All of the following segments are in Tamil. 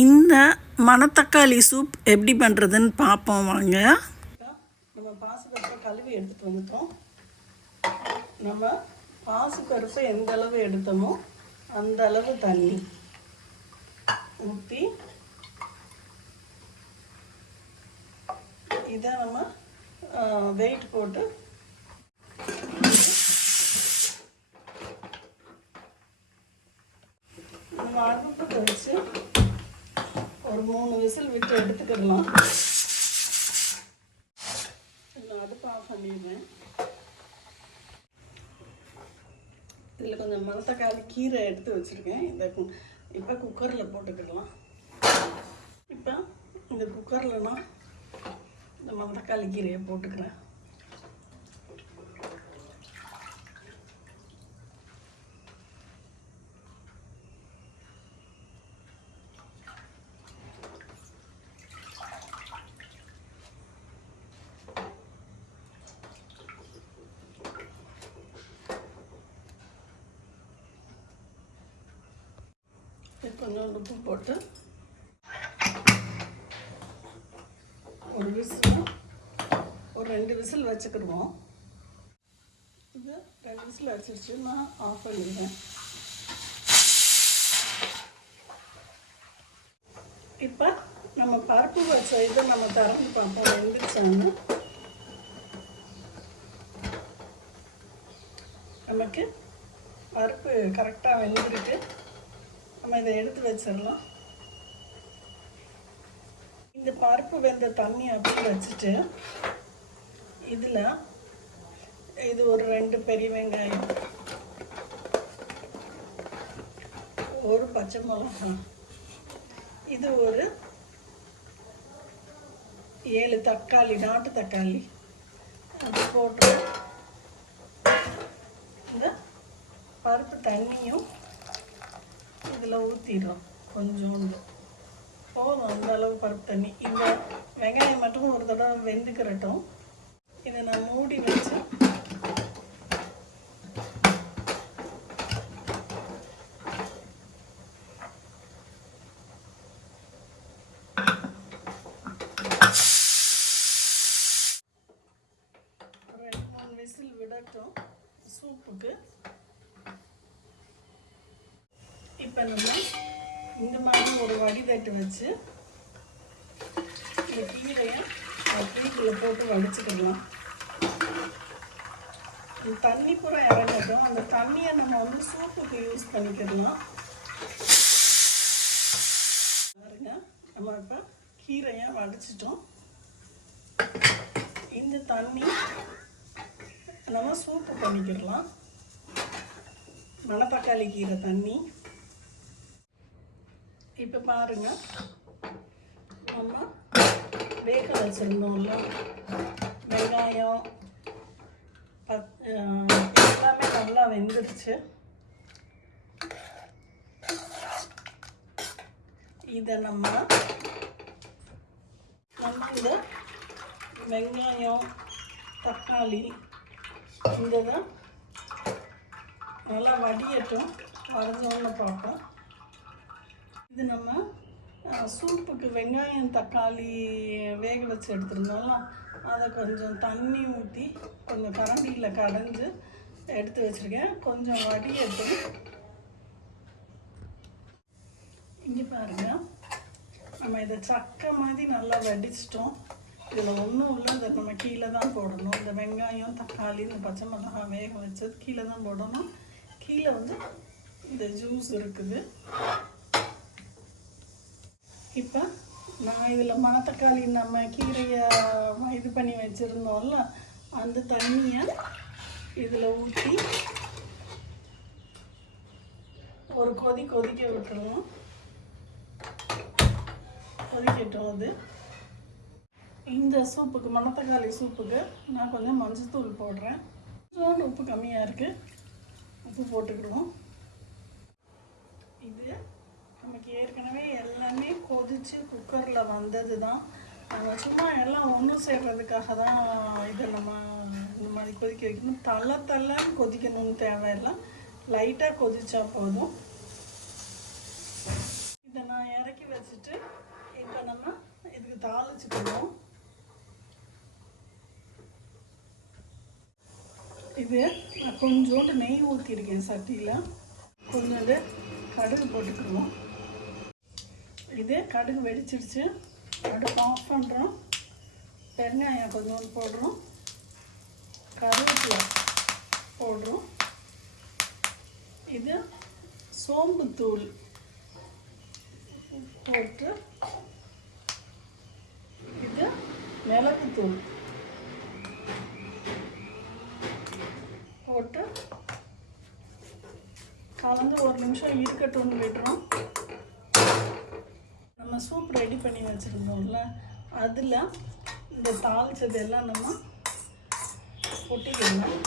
இந்த மணத்தக்காளி சூப் எப்படி பண்ணுறதுன்னு பார்ப்போம் வாங்க. நம்ம பாசிப்பருப்பை கழுவி எடுத்துகிட்டு வந்துட்டோம். நம்ம பாசிப்பருப்பை எந்த அளவு எடுத்தோமோ அந்த அளவு தண்ணி ஊற்றி இதை நம்ம வெயிட் போட்டு நம்ம அடுப்புக்கு வச்சு ஒரு 3 விசில் விட்டு எடுத்துக்கிடலாம். நான் அடுப்பு ஆஃப் பண்ணிடுறேன். இதில் கொஞ்சம் மணத்தக்காளி கீரை எடுத்து வச்சுருக்கேன். இப்போ குக்கரில் போட்டுக்கிடலாம். இப்போ இந்த குக்கரில் நான் இந்த மணத்தக்காளி கீரையை போட்டுக்கிறேன். கொஞ்சம் உப்பு போட்டு ஒரு 2 விசில் வச்சுக்கிடுவோம். இது 2 விசில் வச்சிருச்சு. நான் ஆஃப் பண்ணிடுவேன். இப்போ நம்ம பருப்பு வச்ச இதை நம்ம திறந்து பார்ப்போம் வெந்துருச்சான்னு. நமக்கு பருப்பு கரெக்டாக வெந்திருக்கு. நம்ம இதை எடுத்து வச்சிடலாம். இந்த பருப்பு வெந்த தண்ணி அப்படி வச்சுட்டு இதில் இது ஒரு 2 பெரிய வெங்காயம், ஒரு பச்சை மிளகாய், இது ஒரு 7 தக்காளி, நாட்டு தக்காளி அது போட்டு இந்த பருப்பு தண்ணியும் இதில் ஊற்றிடும். கொஞ்சோண்டு போதும், அந்த அளவு பருப்பு தண்ணி. இந்த வெங்காயம் மட்டும் ஒரு தடவை வெந்துக்கிறட்டும். இதை நான் மூடி வச்சு ஒரு 2-3 விசில் விடட்டும் சூப்புக்கு. இப்போ நம்ம இந்த மாதிரி ஒரு வடிதட்டு வச்சு இந்த கீரையை கீரைக்குள்ளே போட்டு வடிச்சுக்கலாம். தண்ணி பூரா இறங்கட்டும். அந்த தண்ணியை நம்ம சூப்புக்கு யூஸ் பண்ணிக்கிடலாம். பாருங்க, நம்ம இப்போ கீரையை வடிச்சிட்டோம். இந்த தண்ணி நம்ம சூப்பு பண்ணிக்கிடலாம். மணத்தக்காளி கீரை தண்ணி. இப்போ பாருங்க, நம்ம வேக வச்சுருந்தோம்ல வெங்காயம் எல்லாமே நல்லா வெந்துருச்சு. இதை நம்ம இந்த வெங்காயம் தக்காளி இந்த நல்லா வடியட்டும். வடிஞ்சோன்னு பார்ப்போம். இது நம்ம சூப்புக்கு வெங்காயம் தக்காளி வேக வச்சு எடுத்துருந்தோம்ல, அதை கொஞ்சம் தண்ணி ஊற்றி கொஞ்சம் கரண்டியில் கடைஞ்சி எடுத்து வச்சுருக்கேன். கொஞ்சம் வடியட்டு. இங்கே பாருங்கள், நம்ம இதை சக்கை மாதிரி நல்லா வடிச்சிட்டோம். இதில் ஒன்றும் இல்லை, இதை நம்ம கீழே தான் போடணும். இந்த வெங்காயம் தக்காளி இந்த பச்சை மிளகாய் வேக வச்சது கீழே தான் போடணும். கீழே இந்த ஜூஸ் இருக்குது. இப்போ நான் இதில் மணத்தக்காளி நம்ம கீரையை இது பண்ணி வச்சுருந்தோம்ல, அந்த தண்ணியை இதில் ஊற்றி ஒரு கொதிக்க விட்டுருவோம். கொதிக்கட்டும். அது இந்த சூப்புக்கு, மணத்தக்காளி சூப்புக்கு நான் கொஞ்சம் மஞ்சத்தூள் போடுறேன். கொஞ்சோண்டு உப்பு கம்மியாக இருக்குது, உப்பு போட்டுக்கிடுவோம். இது நமக்கு ஏற்கனவே எல்லாமே கொதித்து குக்கரில் வந்தது தான். நம்ம சும்மா எல்லாம் ஒன்று சேர்றதுக்காக தான் இதை நம்ம இந்த மாதிரி கொதிக்க வைக்கணும். தள்ளன்னு கொதிக்கணும்னு தேவையில்லை, லைட்டாக கொதிச்சா போதும். இதை நான் இறக்கி வச்சுட்டு இப்போ நம்ம இதுக்கு தாளிச்சுக்கணும். இது நான் கொஞ்சோண்டு நெய் ஊற்றிருக்கேன் சட்டியில். கொஞ்சோண்டு கடுகு போட்டுக்கிடுவோம். இது கடுகு வெடிச்சிருச்சு. அடுப்பு ஆஃப் பண்ணுறோம். பெருங்காயம் கொஞ்சோண்டு போடுறோம். கருவேப்பிலை போடுறோம். இது சோம்புத்தூள் போட்டு, இது மிளகுத்தூள் போட்டு கலந்து ஒரு நிமிஷம் இருக்கட்டும்னு விடுறோம். நம்ம சூப் ரெடி பண்ணி வச்சுருந்தோம்ல, அதில் இந்த தாளிச்சது எல்லாம் நம்ம கொட்டிக்கணும்.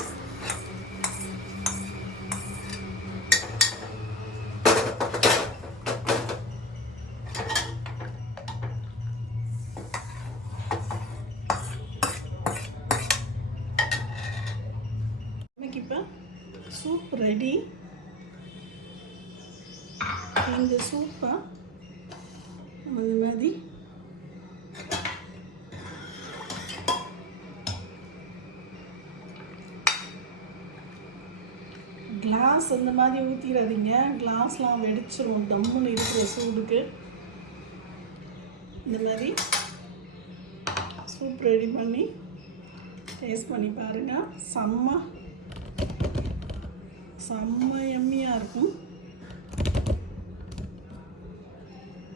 நமக்கு இப்போ சூப் ரெடி. இந்த சூப்பை நம்ம இந்த மாதிரி கிளாஸ் அந்த மாதிரி ஊற்றிடாதீங்க. கிளாஸ்லாம் வெடிச்சிரும் டம்முன்னு இருக்கிற சூடுக்கு. இந்த மாதிரி சூப் ரெடி பண்ணி டேஸ்ட் பண்ணி பாருங்கள். செம்ம எம்மியாக இருக்கும்.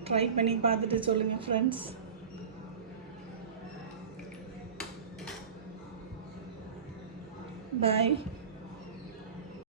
ட்ரை பண்ணி பார்த்துட்டு சொல்லுங்கள் ஃப்ரெண்ட்ஸ். பாய்.